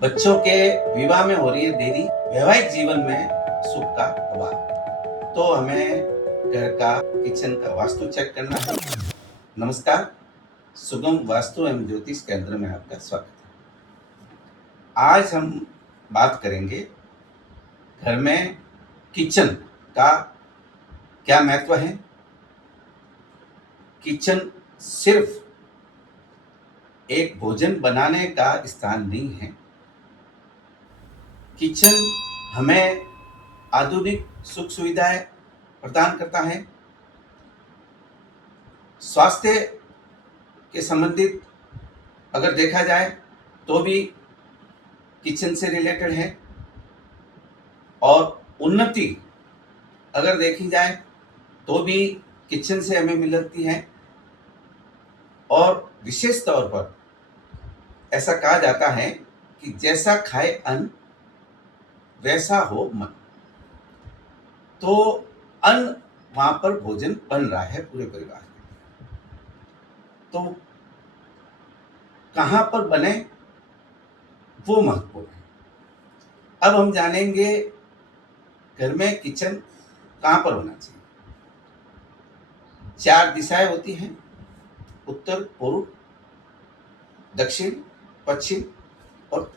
बच्चों के विवाह में हो रही है देरी, वैवाहिक जीवन में सुख का अभाव। तो हमें घर का किचन का वास्तु चेक करना है। नमस्कार, सुगम वास्तु एवं ज्योतिष केंद्र में आपका स्वागत है। आज हम बात करेंगे घर में किचन का क्या महत्व है। किचन सिर्फ एक भोजन बनाने का स्थान नहीं है। किचन हमें आधुनिक सुख सुविधाएं प्रदान करता है। स्वास्थ्य के संबंधित अगर देखा जाए तो भी किचन से रिलेटेड है, और उन्नति अगर देखी जाए तो भी किचन से हमें मिलती है। और विशेष तौर पर ऐसा कहा जाता है कि जैसा खाए अन्न वैसा हो मन। तो अन्न वहां पर भोजन बन रहा है पूरे परिवार के लिए, तो कहां पर बने वो महत्वपूर्ण है। अब हम जानेंगे घर में किचन कहां पर होना चाहिए। 4 दिशाएं होती हैं: उत्तर, पूर्व, दक्षिण, पश्चिम, और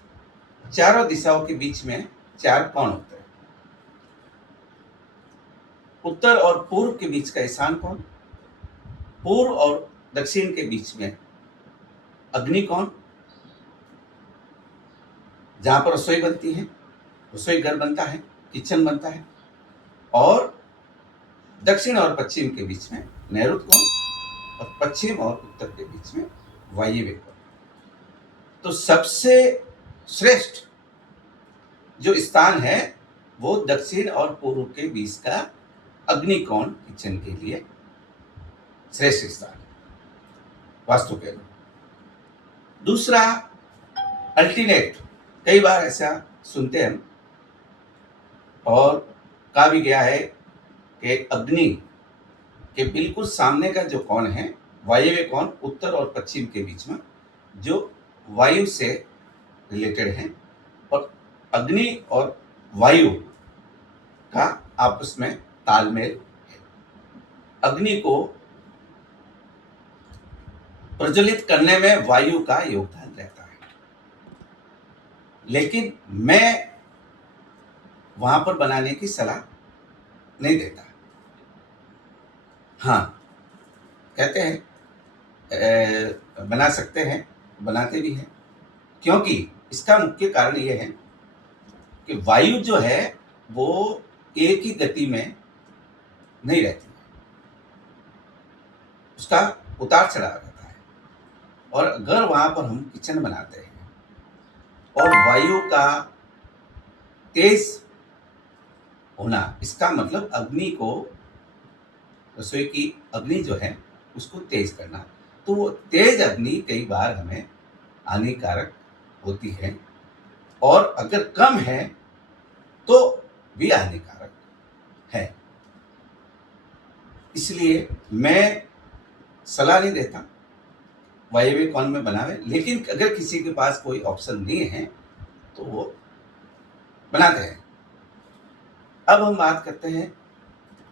चारों दिशाओं के बीच में 4 कोण होते हैं। उत्तर और पूर्व के बीच का ईशान कोण, पूर्व और दक्षिण के बीच में अग्नि कोण, जहां पर रसोई बनती है, रसोई घर बनता है, किचन बनता है, और दक्षिण और पश्चिम के बीच में नैऋत्य कोण, और पश्चिम और उत्तर के बीच में वायव्य कोण। तो सबसे श्रेष्ठ जो स्थान है वो दक्षिण और पूर्व के बीच का अग्नि कोण किचन के लिए श्रेष्ठ स्थान है वास्तु के लिए। दूसरा, अल्टरनेट, कई बार ऐसा सुनते हैं और कहा भी गया है कि अग्नि के बिल्कुल सामने का जो कोण है वायव्य कोण, उत्तर और पश्चिम के बीच में, जो वायु से रिलेटेड है, और अग्नि और वायु का आपस में तालमेल है। अग्नि को प्रज्वलित करने में वायु का योगदान रहता है, लेकिन मैं वहां पर बनाने की सलाह नहीं देता। हाँ, कहते हैं बना सकते हैं, बनाते भी हैं, क्योंकि इसका मुख्य कारण यह है कि वायु जो है वो एक ही गति में नहीं रहती, उसका उतार चढ़ाव रहता है। और अगर वहां पर हम किचन बनाते हैं और वायु का तेज होना, इसका मतलब अग्नि को, रसोई की अग्नि जो है उसको तेज करना, तो वो तेज अग्नि कई बार हमें हानिकारक होती है, और अगर कम है तो भी हानिकारक है। इसलिए मैं सलाह नहीं देता वायव्य कोण में बनावे, लेकिन अगर किसी के पास कोई ऑप्शन नहीं है तो वो बनाते हैं। अब हम बात करते हैं,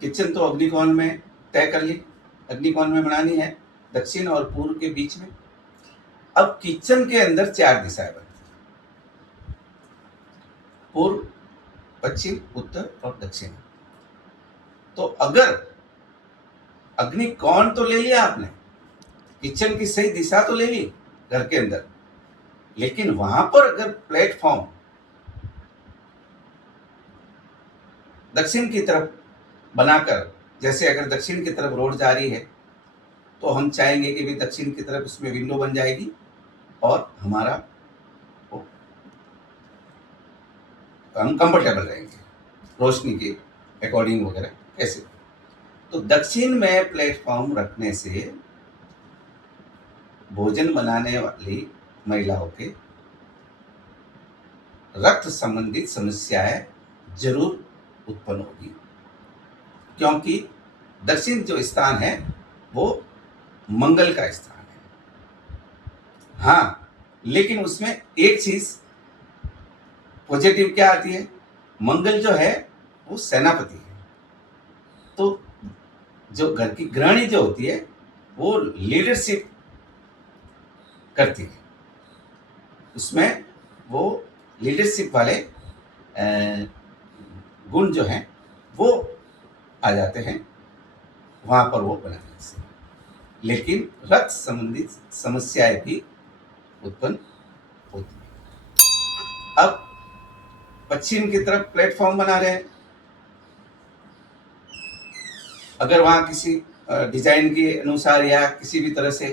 किचन तो अग्निकोण में तय कर ली, अग्निकोण में बनानी है, दक्षिण और पूर्व के बीच में। अब किचन के अंदर 4 दिशाएं बनती हैं: पूर्व, पश्चिम, उत्तर और दक्षिण। तो अगर अग्निकोण तो ले लिया आपने, किचन की सही दिशा तो ले ली घर के अंदर, लेकिन वहां पर अगर प्लेटफॉर्म दक्षिण की तरफ बनाकर, जैसे अगर दक्षिण की तरफ रोड जा रही है तो हम चाहेंगे कि भी दक्षिण की तरफ उसमें विंडो बन जाएगी, और हमारा हम कंफर्टेबल रहेंगे रोशनी के अकॉर्डिंग वगैरह। कैसे? तो दक्षिण में प्लेटफॉर्म रखने से भोजन बनाने वाली महिलाओं के रक्त संबंधित समस्याएं जरूर उत्पन्न होगी, क्योंकि दक्षिण जो स्थान है वो मंगल का स्थान है। हाँ, लेकिन उसमें एक चीज पॉजिटिव क्या आती है? मंगल जो है वो सेनापति है, तो जो घर की गृहिणी जो होती है वो लीडरशिप करती है, उसमें वो लीडरशिप वाले गुण जो हैं वो आ जाते हैं वहां पर वो बनाने से। लेकिन रक्त संबंधित समस्याएं भी उत्पन्न होती है। अब पश्चिम की तरफ प्लेटफॉर्म बना रहे हैं, अगर वहां किसी डिजाइन के अनुसार या किसी भी तरह से,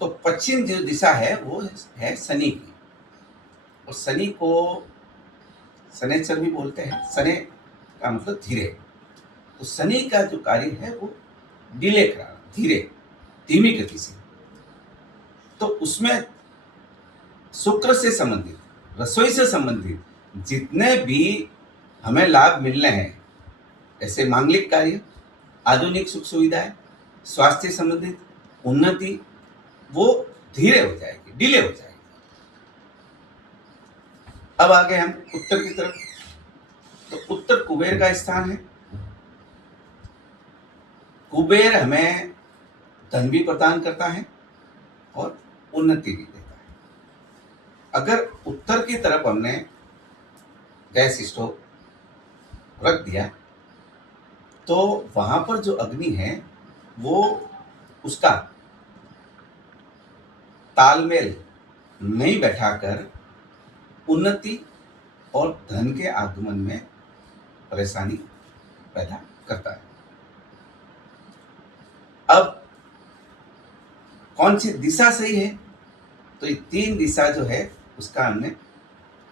तो पश्चिम जो दिशा है वो है शनि की, और शनि को शनैचर भी बोलते हैं। शनि का मतलब धीरे, तो शनि का जो कार्य है वो डिले कराना, धीरे, धीमी गति से। तो उसमें शुक्र से संबंधित, रसोई से संबंधित जितने भी हमें लाभ मिलने हैं, ऐसे मांगलिक कार्य, आधुनिक सुख सुविधाएं, स्वास्थ्य संबंधित उन्नति, वो धीरे हो जाएगी, डिले हो जाएगी। अब आ गए हम उत्तर की तरफ, तो उत्तर कुबेर का स्थान है। कुबेर हमें धन भी प्रदान करता है और उन्नति भी देता है। अगर उत्तर की तरफ हमने गैस स्टोव रख दिया तो वहां पर जो अग्नि है वो उसका तालमेल नहीं बैठाकर उन्नति और धन के आगमन में परेशानी पैदा करता है। अब कौन सी दिशा सही है? तो ये 3 दिशा जो है उसका हमने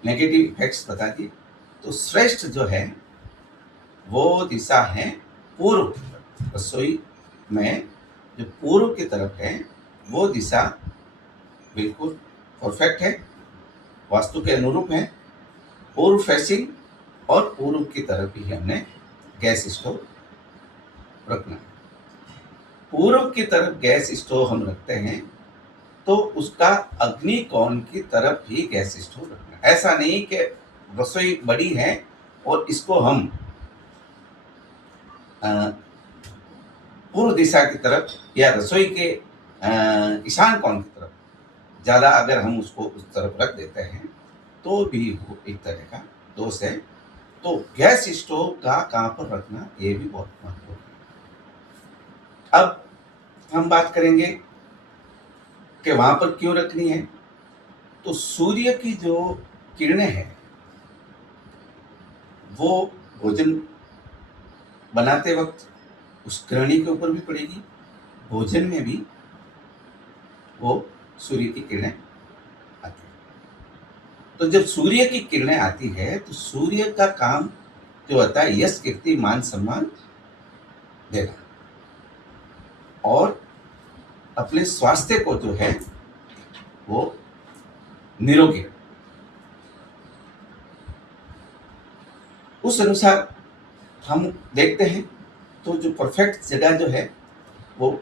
नेगेटिव इफेक्ट्स बता दिए। तो श्रेष्ठ जो है वो दिशा है पूर्व की तरफ। रसोई में जो पूर्व की तरफ है वो दिशा बिल्कुल परफेक्ट है, वास्तु के अनुरूप है। पूर्व फेसिंग और पूर्व की तरफ ही हमने गैस स्टोव रखना है। पूर्व की तरफ गैस स्टोव हम रखते हैं तो उसका अग्नि कोण की तरफ ही गैस स्टोव रखना है। ऐसा नहीं कि रसोई बड़ी है और इसको हम पूर्व दिशा की तरफ या रसोई के ईशान कोण की तरफ ज़्यादा अगर हम उसको उस तरफ रख देते हैं तो भी वो एक तरह का दोष है। तो गैस स्टोव का कहाँ पर रखना ये भी बहुत महत्वपूर्ण है। अब हम बात करेंगे कि वहां पर क्यों रखनी है। तो सूर्य की जो किरणें हैं वो भोजन बनाते वक्त उस गृहिणी के ऊपर भी पड़ेगी, भोजन में भी वो सूर्य की किरणें आती है। तो जब सूर्य की किरणें आती है तो सूर्य का काम जो होता है यश, कीर्ति, मान, सम्मान देना और अपने स्वास्थ्य को जो है वो निरोगी, उस अनुसार हम देखते हैं। तो जो परफेक्ट जगह जो है वो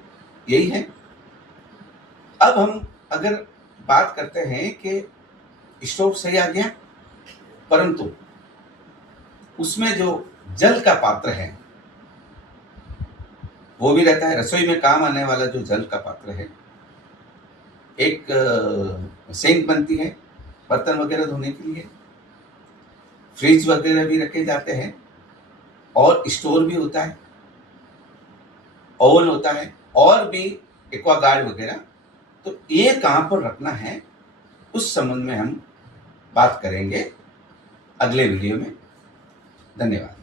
यही है। अब हम अगर बात करते हैं कि स्टोव सही आ गया, परंतु उसमें जो जल का पात्र है वो भी रहता है। रसोई में काम आने वाला जो जल का पात्र है, एक सिंक बनती है बर्तन वगैरह धोने के लिए, फ्रिज वगैरह भी रखे जाते हैं और स्टोर भी होता है, ओवन होता है और भी एक्वागार्ड वगैरह। तो ये कहाँ पर रखना है उस संबंध में हम बात करेंगे अगले वीडियो में। धन्यवाद।